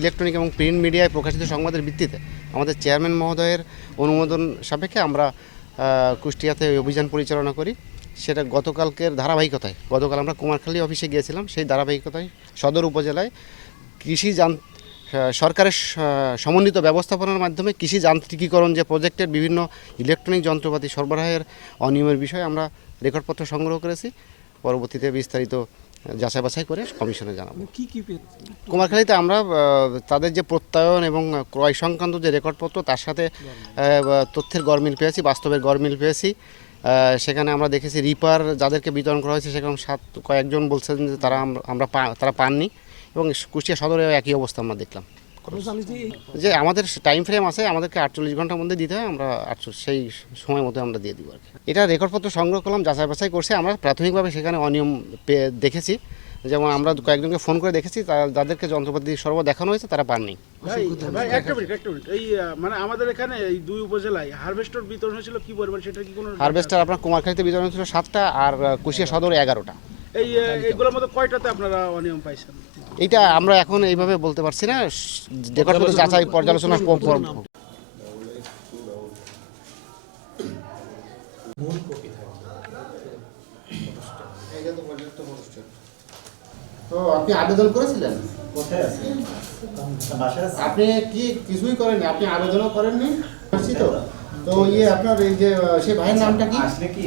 Electronic এবং print মিডিয়ায় প্রকাশিত সংবাদের ভিত্তিতে আমাদের চেয়ারম্যান মহোদয়ের অনুমোদন সাপেক্ষে আমরা কুষ্টিয়াতে অভিযান পরিচালনা করি। সেটা গতকালকের ধারাবাহিকতায়, গতকাল আমরা কুমারখালী অফিসে গিয়েছিলাম, সেই ধারাবাহিকতায় সদর উপজেলায় কৃষি যান সরকারের সমন্বিত ব্যবস্থাপনার মাধ্যমে কৃষি যান্ত্রিকীকরণ যে প্রজেক্টের বিভিন্ন ইলেকট্রনিক যন্ত্রপাতি সরবরাহের অনিয়মের বিষয়ে আমরা রেকর্ডপত্র সংগ্রহ করেছি। পরবর্তীতে বিস্তারিত যাচাই বাছাই করে কমিশনে জানাব। কি কি কুমারখালীতে আমরা তাদের যে প্রত্যয়ন এবং ক্রয় সংক্রান্ত যে রেকর্ডপত্র তার সাথে তথ্যের গরমিল পেয়েছি বাস্তবের গরমিল পেয়েছি। সেখানে আমরা দেখেছি রিপার যাদেরকে বিতরণ করা হয়েছে সেখানে সাত কয়েকজন বলছেন যে তারা আমরা- তারা পাননি এবং কুষ্টিয়া সদরে একই অবস্থা আমরা দেখলাম। যে আমাদের টাইম ফ্রেম আছে আমাদেরকে আটচল্লিশ ঘণ্টার মধ্যে দিতে হয় আমরা আটচল্লিশ সেই সময় মতো আমরা দিয়ে দিব আর কি। এটা রেকর্ডপত্র সংগ্রহ করলাম যাচাই বাছাই করছে আমরা প্রাথমিকভাবে সেখানে অনিয়ম দেখেছি। যেমন আমরা কয়েকজনকে ফোন করে দেখেছি যাদেরকে যন্ত্রপাতি সর্ব দেখানো হয়েছে তারা পাননি। এই মানে আমাদের এখানে এই দুই উপজেলায় হারভেস্টর বিতরণ হয়েছিল কি পরিমাণ সেটা কি কোনো হারভেস্টার আপনার কুমারখালীতে বিতরণ ছিল সাতটা আর কুশিয়া সদর এগারোটা। এই এগুলোর মধ্যে কয়টাতে আপনারা অনিয়ম পাইছেন? এইটা আমরা এখন এইভাবে বলতে পারছি না। রেকর্ডপত্র যাচাই পর্যালোচনার পর- পর- তো আপনি আবেদন করেছিলেন? কোথায় আছে? আপনি কি কিছুই করেননি? আপনি আবেদনও করেননি? তো তো ইয়ে আপনার এই যে সেই ভাইয়ের নামটা কি? আসলে কি?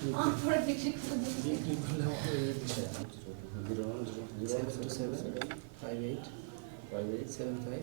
নেন না। Una abito un san locale. Seven two seven five eight five eight seven five